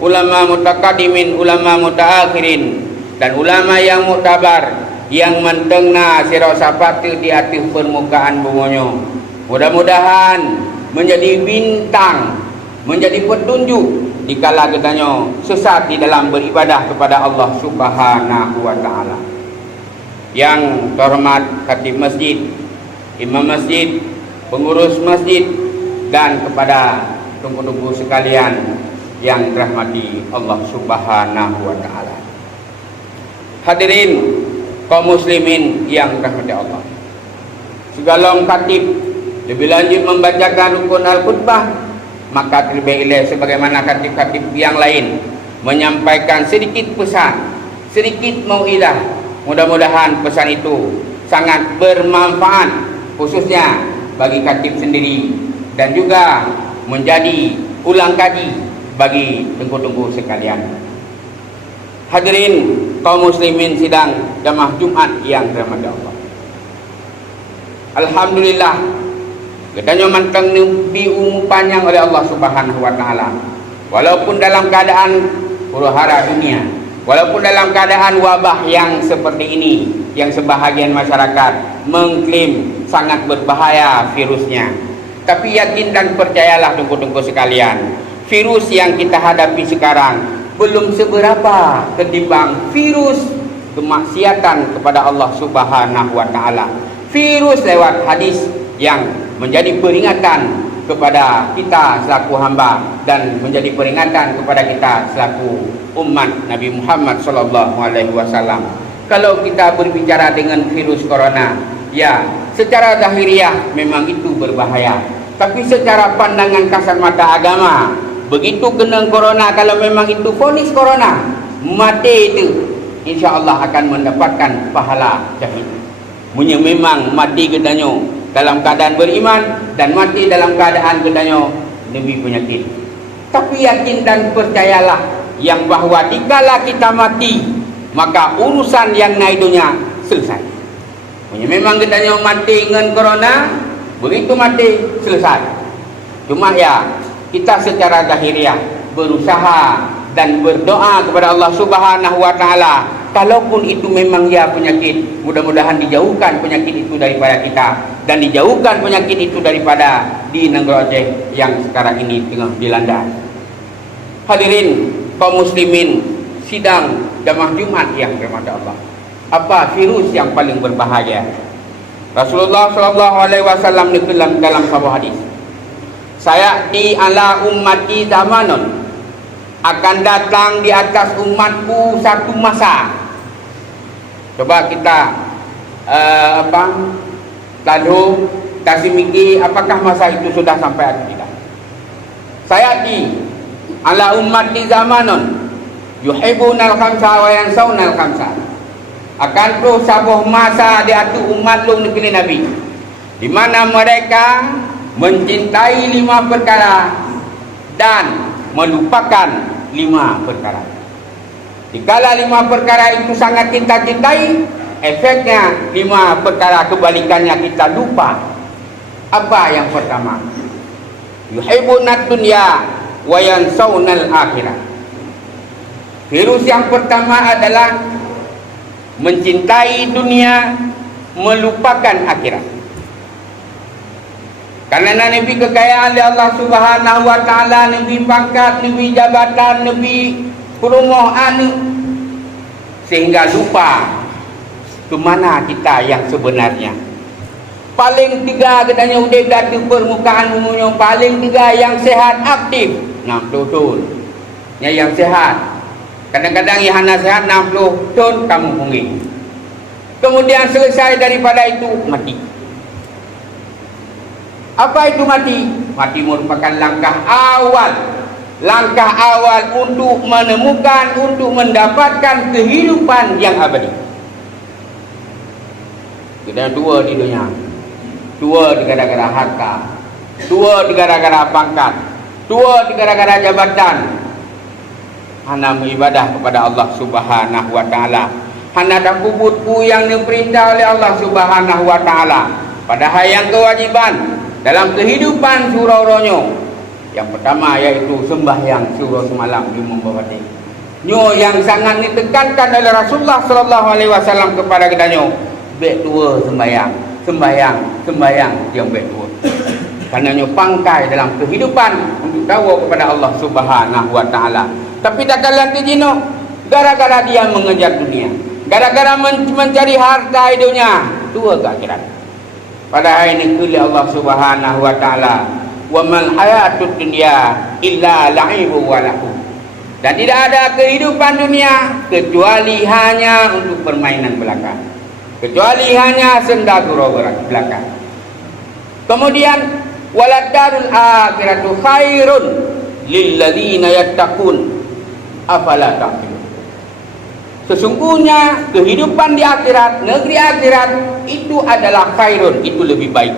ulama mutaqaddimin, ulama mutaakhirin, dan ulama yang muktabar yang mentengna sira sapatu di atas permukaan bumonyo. Mudah-mudahan menjadi bintang, menjadi petunjuk dikala kedanyo sesat di dalam beribadah kepada Allah Subhanahu wa taala. Yang terhormat khatib masjid, imam masjid, pengurus masjid, dan kepada tunggu-tunggu sekalian yang dirahmati Allah Subhanahu wa taala. Hadirin kaum muslimin yang dirahmati Allah, segalong khatib lebih lanjut membacakan rukun al-khutbah, maka terlebih ilai sebagaimana khatib-khatib yang lain menyampaikan sedikit pesan, sedikit mau'idah. Mudah-mudahan pesan itu sangat bermanfaat, khususnya bagi khatib sendiri, dan juga menjadi ulang kaji bagi tengku-tengku sekalian. Hadirin kaum muslimin sidang jamaah Jumat yang dirahmati Allah, alhamdulillah kedanyo manteng diungu panjang oleh Allah Subhanahu wa taala. Walaupun dalam keadaan huru-hara dunia, walaupun dalam keadaan wabah yang seperti ini, yang sebahagian masyarakat mengklaim sangat berbahaya virusnya, tapi yakin dan percayalah tunggu-tunggu sekalian, virus yang kita hadapi sekarang belum seberapa ketimbang virus kemaksiatan kepada Allah Subhanahu wa taala. Virus lewat hadis yang menjadi peringatan kepada kita selaku hamba, dan menjadi peringatan kepada kita selaku umat Nabi Muhammad sallallahu alaihi wasallam. Kalau kita berbicara dengan virus corona, ya secara zahiriah memang itu berbahaya, tapi secara pandangan kasat mata agama, begitu kena corona, kalau memang itu vonis corona, mati itu insya-Allah akan mendapatkan pahala syahid. Munye memang mati kedanyo dalam keadaan beriman, dan mati dalam keadaan kedanyo lebih penyakit. Tapi yakin dan percayalah yang bahwa dikala kita mati maka urusan yang naik dunia selesai. Memang katanya mati dengan corona, begitu mati selesai. Cuma ya kita secara zahiriah berusaha dan berdoa kepada Allah Subhanahu wa taala, kalaupun itu memang ya penyakit, mudah-mudahan dijauhkan penyakit itu daripada kita dan dijauhkan penyakit itu daripada di negara Aceh yang sekarang ini tengah dilanda. Hadirin kaum muslimin sidang jamaah Jumat yang dirahmati Allah. Apa virus yang paling berbahaya? Rasulullah sallallahu alaihi wasallam dalam sebuah hadis, sayati ala ummati zamanun, akan datang di atas umatku satu masa. Coba kita lalu kasih mikir apakah masa itu sudah sampai atau tidak. Sayati ala ummati zamanun yuhibbunal khamsa wa yansawnal khamsa, akan terus sabuh masa di atas umat lu negeri Nabi, di mana mereka mencintai 5 perkara dan melupakan 5 perkara. Dikala 5 perkara itu sangat kita cintai, efeknya 5 perkara kebalikannya kita lupa. Apa yang pertama? Yuhibbunad dunya wa yansawnal akhirah. Virus yang pertama adalah mencintai dunia, melupakan akhirat. Karena Nabi kekayaan oleh Allah Subhanahu wa taala, Nabi pangkat, Nabi jabatan, Nabi perumahan, sehingga lupa ke mana kita yang sebenarnya. Paling 3 katanya udah di permukaan bumi, paling 3 yang sehat aktif. Nah, betul. Yang sehat. Kadang-kadang yang hanya sehat 60 tahun kamu pungi. Kemudian selesai daripada itu mati. Apa itu mati? Mati merupakan langkah awal untuk menemukan, untuk mendapatkan kehidupan yang abadi. Kita 2 di dunia. 2 di gara-gara harta, 2 di gara-gara pangkat, 2 di gara-gara jabatan. Hana beribadah kepada Allah Subhanahu wa taala, hana tak kubutku yang diperintah oleh Allah Subhanahu wa taala. Padahal yang kewajiban dalam kehidupan surau-ronyo, yang pertama yaitu sembahyang surau semalam di membawati. Nyo yang sangat ditekankan oleh Rasulullah sallallahu alaihi wasallam kepada kita nyo, bek 2 sembahyang yang bek 2. Karena nyo pangkai dalam kehidupan untuk tahu kepada Allah Subhanahu wa taala. Tapi tak kalian tijino, gara-gara dia mengejar dunia, gara-gara mencari harta dunia, 2 ke akhirat. Padahal ini kuliah Allah Subhanahu wa taala, wa mal hayatud dunya illa la'ibu wa lahu. Dan tidak ada kehidupan dunia kecuali hanya untuk permainan belaka, kecuali hanya senda gurau belaka. Kemudian walad darul akhiratu khairun lil ladzina yattaqun afala taqilun. Sesungguhnya kehidupan di akhirat, negeri akhirat itu adalah khairun, itu lebih baik.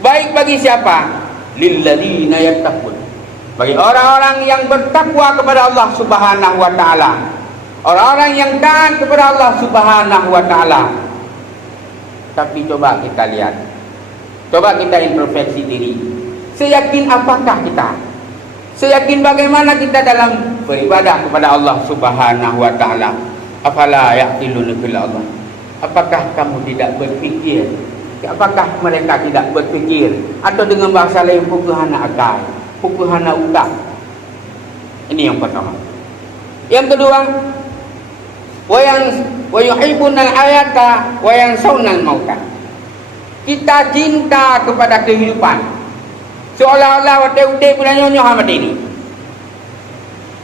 Baik bagi siapa? Lil ladzina yattaqun, bagi orang-orang yang bertakwa kepada Allah Subhanahu wa taala, orang-orang yang taat kepada Allah Subhanahu wa taala. Tapi coba kita lihat, coba kita introspeksi diri. Seyakin apakah kita? Seyakin bagaimana kita dalam beribadah kepada Allah Subhanahu wa taala? Afala yaqiluna bil Allah. Apakah kamu tidak berfikir? Apakah mereka tidak berfikir? Atau dengan bahasa lain, pukuhana akal, pukuhana utak. Ini yang pertama. Yang kedua, wa yuhibbunal hayata wa yansawnal mauta. Kita cinta kepada kehidupan, seolah-olah wate ude punanyo nyohan mati ini,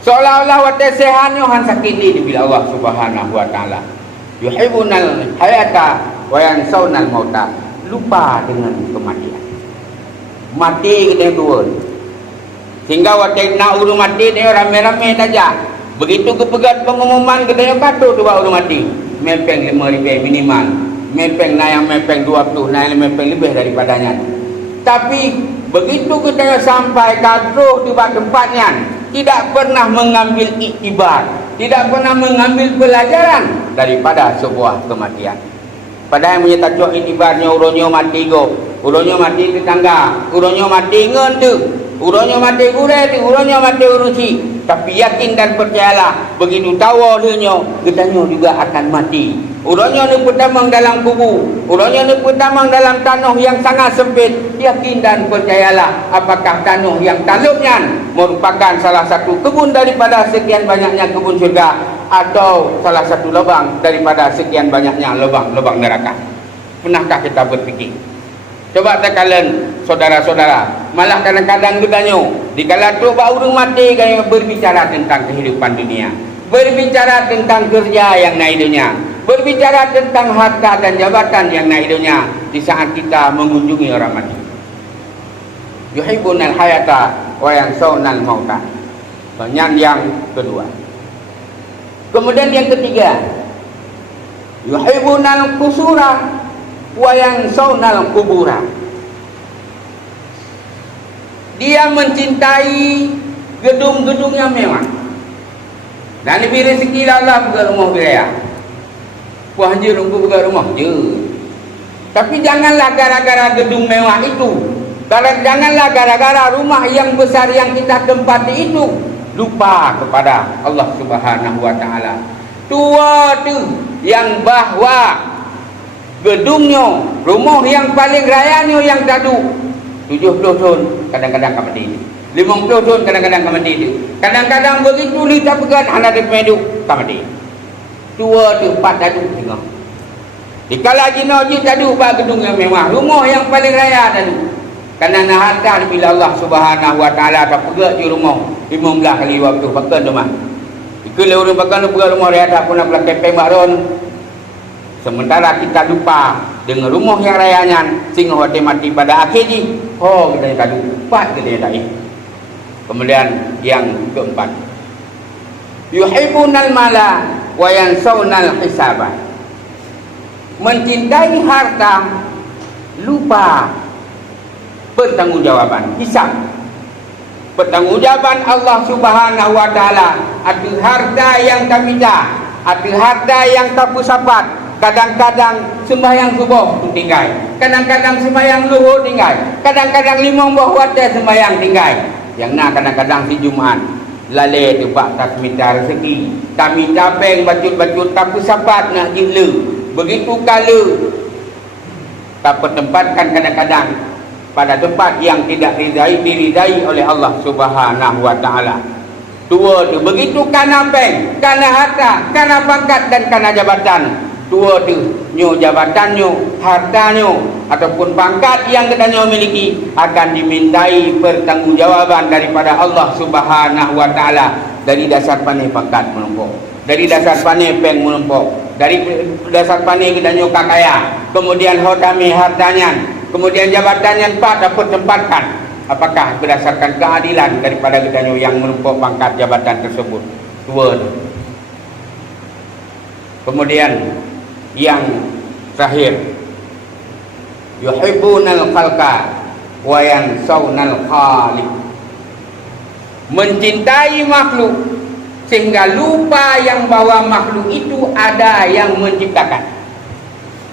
seolah-olah wate sehan nyohan sakit ini bila Allah Subhanahu wa taala. Yuhibbunal hayata wa yansawnal mauta. Lupa dengan kematian. Mati kita dua. Sehingga wate nak urus mati dia rame-rame saja. Begitu kepegat pengumuman kita patut dua urus mati. Mepeng 5,000 minimal. Mepeng na yang mepeng 20, na yang mepeng lebih daripadanya. Tapi begitu kita sampai kadruh di tempatnya, tidak pernah mengambil iktibar tidak pernah mengambil pelajaran daripada sebuah kematian. Padahal punya tajuk itibarnya uronyo mati go, uronyo mati tetangga, uronyo mati ngentu, uronyo mati gure tu, uronyo mati urusi. Tapi yakin dan percayalah, begitu tahu denyo, getanyo juga akan mati. Uronyo ni pertamang dalam kubu, uronyo ni pertamang dalam tanah yang sangat sempit. Yakin dan percayalah, apakah tanah yang talupnya merupakan salah satu kebun daripada sekian banyaknya kebun syurga, atau salah satu lubang daripada sekian banyaknya lubang-lubang neraka. Pernahkah kita berfikir? Coba tekalan saudara-saudara, malah kadang-kadang gedanyo dikala tu baru mati gaya berbicara tentang kehidupan dunia, berbicara tentang kerja yang naik dunia, berbicara tentang harta dan jabatan yang naik dunia di saat kita mengunjungi orang mati. Yuhibbunal hayata wa yansawna al-mauta. Yang kedua. Kemudian yang ketiga, yuhibbunal qusura wa yansawna al-qubura. Dia mencintai gedung-gedung yang mewah. Dan lebih rezeki Allah buka rumah beraya. Puah je rumah buka rumah je. Tapi janganlah gara-gara gedung mewah itu, janganlah gara-gara rumah yang besar yang kita tempati itu lupa kepada Allah Subhanahu wa taala. Tua tu yang bahwa gedungnya, rumah yang paling rayanya yang tadu 70 tahun kadang-kadang kamar dia, 50 tahun kadang-kadang kamar dia, kadang-kadang begitu lita pegat anak dia pedu kamar dia. Tua tu 4 tadu tengok. Dikala jino je tadu ba gedung yang mewah, rumah yang paling raya tadu. Karena harta bila Allah Subhanahu wa taala tak pegat je rumah 15 kali waktu pakai rumah. Ikut orang pakai rumah dia tak pernah belah kepeng baron. Sementara kita lupa dengan rumah yang rayanya sehingga hati mati pada akhir ni. Oh, kita tadu 4 kita tak. Kemudian yang keempat, yuhibbunal mala wa yansawna al-hisaba. Mencintai harta, lupa pertanggungjawaban, hisab. Pertanggungjawaban Allah Subhanahu wa taala. Ada harta yang tak minta, ada harta yang tak pusapat. Kadang-kadang sembahyang subuh tinggal, kadang-kadang sembahyang luhur tinggal, kadang-kadang 5 buah waktu sembahyang tinggal. Yang nak kadang-kadang si Jumaat lalai tu pak tak minta rezeki, tak minta bank bacut-bacut tak pusapat nak jela. Begitu kala tak pertempatkan kadang-kadang pada tempat yang tidak diridai oleh Allah Subhanahu wa taala. Tua tu begitu kana bank, kana harta, kana pangkat dan kana jabatan. Tua tu nyo jabatannya, hartanya ataupun pangkat yang katanya miliki akan dimintai pertanggungjawaban daripada Allah Subhanahu wa taala. Dari dasar pandai pangkat menumpuk, dari dasar pandai bank menumpuk, dari dasar pandai katanya kakaya, kemudian hodami hartanya, kemudian jabatannya pak dapat tempatkan. Apakah berdasarkan keadilan daripada gedanyo yang menumpuk pangkat jabatan tersebut? Dua. Kemudian yang terakhir, yuhibbunal khalqa wa yansawnal khaliq. Mencintai makhluk sehingga lupa yang bahwa makhluk itu ada yang menciptakan.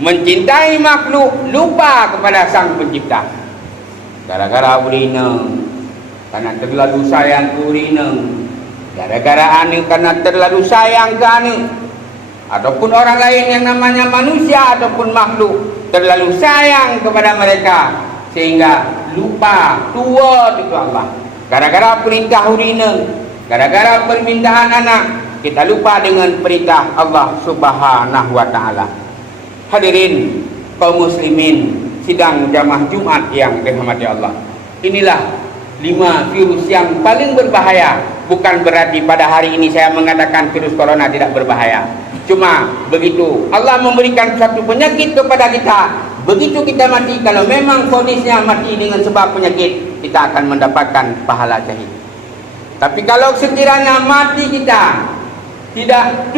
Mencintai makhluk, lupa kepada sang pencipta. Gara-gara urina, karena terlalu sayang ke urina. Gara-gara ane, karena terlalu sayang ke ane. Ataupun orang lain yang namanya manusia ataupun makhluk, terlalu sayang kepada mereka sehingga lupa tua itu Allah. Gara-gara perintah urina, gara-gara permintaan anak, kita lupa dengan perintah Allah Subhanahu wa taala. Hadirin kaum muslimin sidang jamaah Jumat yang dirahmati Allah. Inilah 5 virus yang paling berbahaya. Bukan berarti pada hari ini saya mengatakan virus corona tidak berbahaya. Cuma begitu Allah memberikan satu penyakit kepada kita, begitu kita mati, kalau memang kondisinya mati dengan sebab penyakit, kita akan mendapatkan pahala syahid. Tapi kalau sekiranya mati kita tidak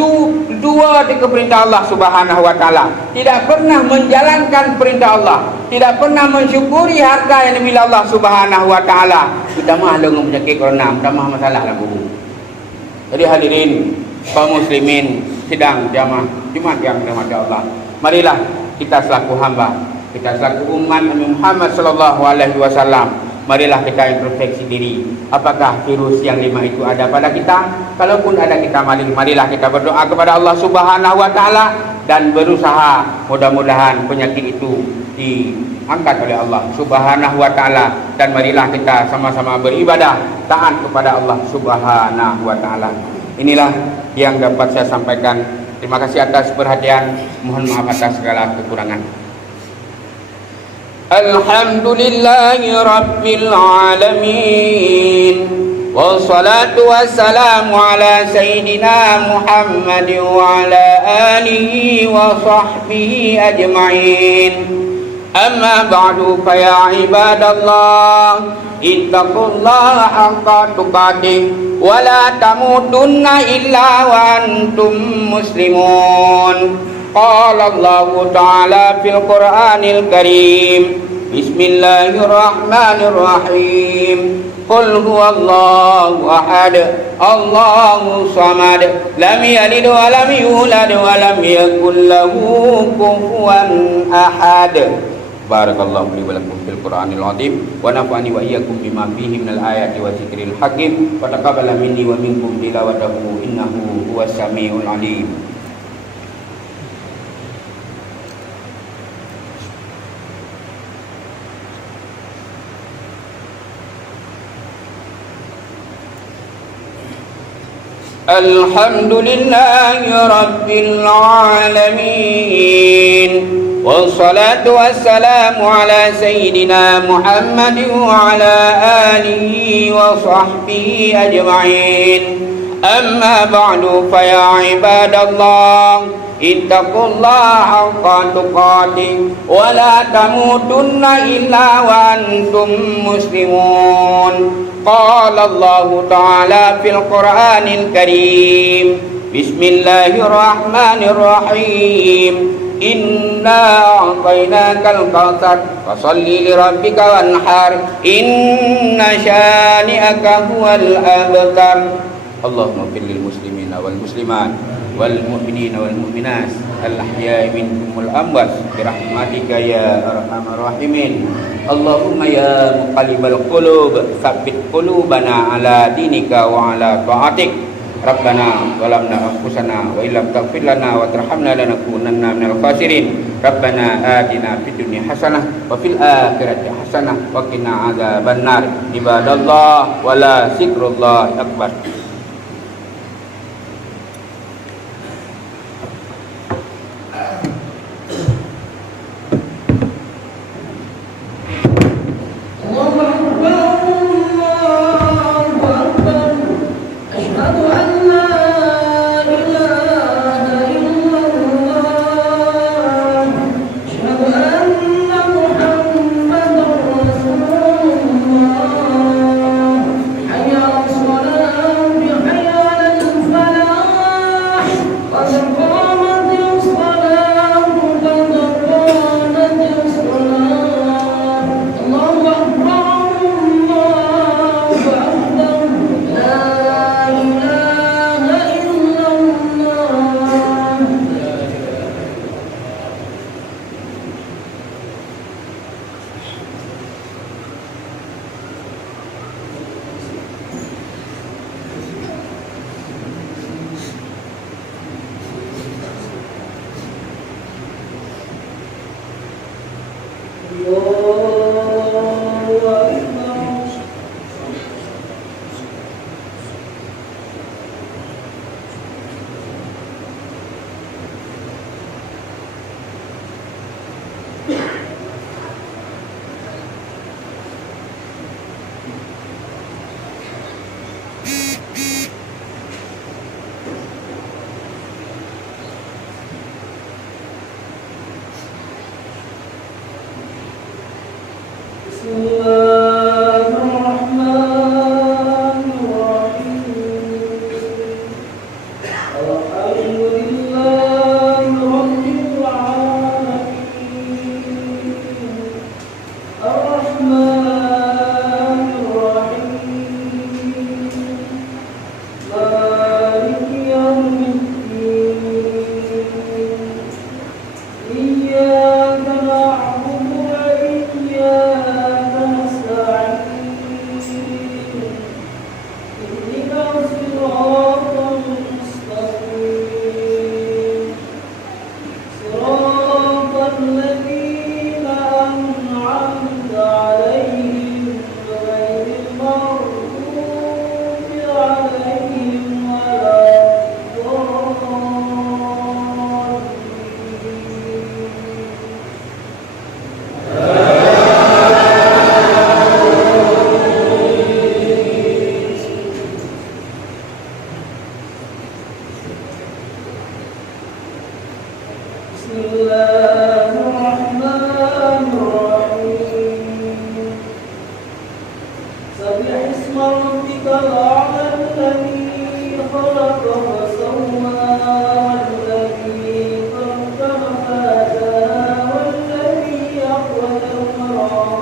dua di perintah Allah Subhanahu wa taala, tidak pernah menjalankan perintah Allah, tidak pernah mensyukuri harta yang dimiliki Allah Subhanahu wa taala, kita mah dengan penyakit corona, kita mah masalah lah buku. Jadi hadirin kaum muslimin sedang jamaah Jumat yang dirahmati Allah. Marilah kita selaku hamba, kita selaku umat Nabi Muhammad sallallahu alaihi wasallam, marilah kita introspeksi diri. Apakah virus yang 5 itu ada pada kita? Kalaupun ada, kita marilah kita berdoa kepada Allah Subhanahu wa taala dan berusaha mudah-mudahan penyakit itu diangkat oleh Allah Subhanahu wa taala, dan marilah kita sama-sama beribadah taat kepada Allah Subhanahu wa taala. Inilah yang dapat saya sampaikan. Terima kasih atas perhatian. Mohon maaf atas segala kekurangan. Alhamdulillahi rabbil alamin. Wassalatu wassalamu ala sayyidina Muhammad wa ala alihi wa sahbihi ajma'in. Amma ba'du fa ya ibadallah, ittaqullaha haqqa tuqatih wa la tamutunna illa wa antum muslimun. Qala Allah ta'ala fil Qur'anil Karim, Bismillahirrahmanirrahim. Qul huwallahu ahad, Allahu samad, lam yalid wa lam yulad wa lam yakul lahu kufuwan ahad. Barakallahu li wa lakum fil Qur'anil azim wa nafa'ani wa iyyakum bima fihi minal ayati wa dzikril hakim wa taqabbala minni wa minkum tilawatahu innahu huwas samiul alim. Alhamdulillahi rabbil alamin. Wassalatu wassalamu ala sayyidina Muhammad wa ala alihi wa sahbihi ajma'in. Amma ba'du fa ya ibadallah, ittaqullaha haqqa tuqatih wa la tamutunna illa wa antum muslimun. Qala Allah ta'ala fil Qur'anil Karim, Bismillahirrahmanirrahim. Inna a'tainakal kautsar fasholli li rabbika wanhar, inna syani'aka huwal abtar. Allahumma fir lil muslimina wal muslimat wal mu'minina wal mu'minat al ahya'i minhum wal amwat bi rahmatika ya arhamar rahimin. Allahumma ya muqallibal qulub tsabbit qulubana ala dinika wa ala ta'atik. Rabbana zalamna anfusana wa illam taghfir lana wa tarhamna lanakunanna minal khasirin. Rabbana atina fid dunya hasanah wa fil akhirati hasanah wa qina adzabannar. Ibadallah wala zikrullahi akbar. إياك نعبد وإياك نستعين اهدنا الصراط المستقيم صراط الذين أنعمت عليهم غير المغضوب عليهم ولا بسم الله الرحمن الرحيم سبح اسم ربك الأعلى الذي خلق فسوى والذي قدر فهدى والذي أخرج المرعى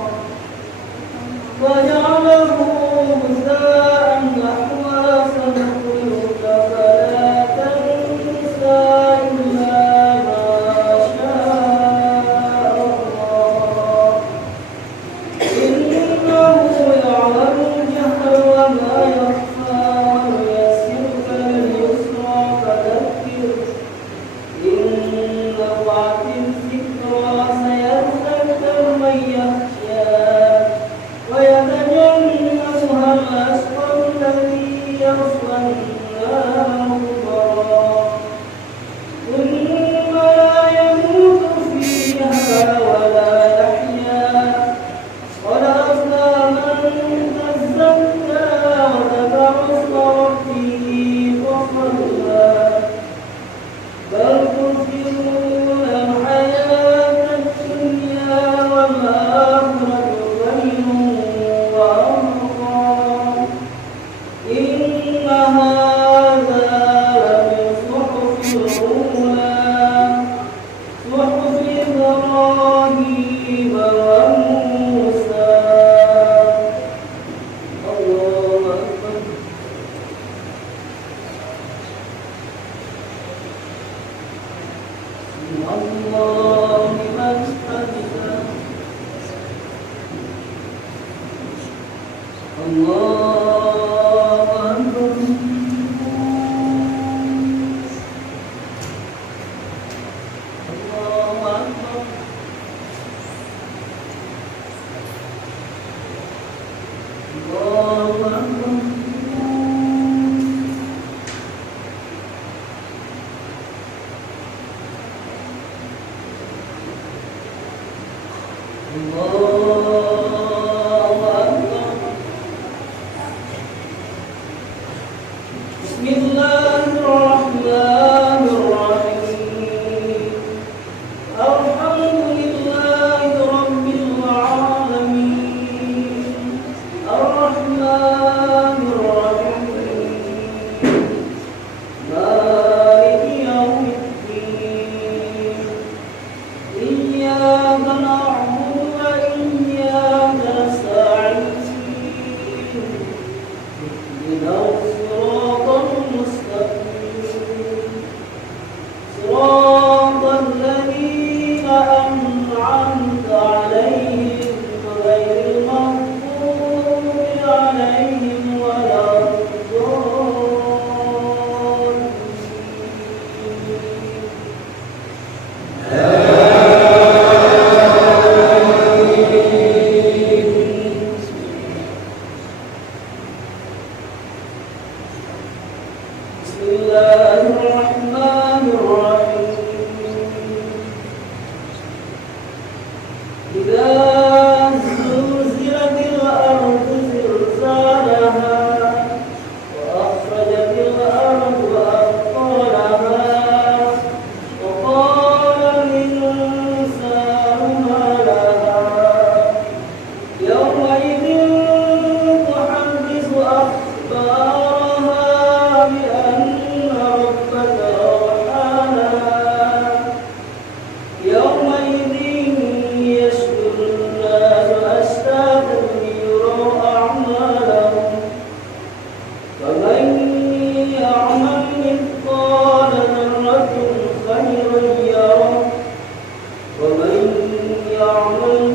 وجعله غثاء نحوا سنقرئك فلا تنسى إلا ما شاء الله إنه يعلم الجهر وما يخفى ويسرك لليسرى فذكر إن نفعت الذكرى سيذكر من يخشى ويتجنبها الأشقى الذي يصلى النار الكبرى ثم لا يموت فيها ولا يحيا قد أفلح من تزكى وذكر اسم ربه فصلى بل تؤثرون الحياة الدنيا والآخرة خير وأبقى إن هذا لفي الصحف الأولى صحف إبراهيم وموسى الله أكبر الله لمن حمده الله أكبر الله أكبر الله أكبر الله أكبر بسم الله الرحمن الرحيم الحمد لله رب العالمين الرحمن الرحيم مالك يوم الدين إياك نعبد وإياك يعمل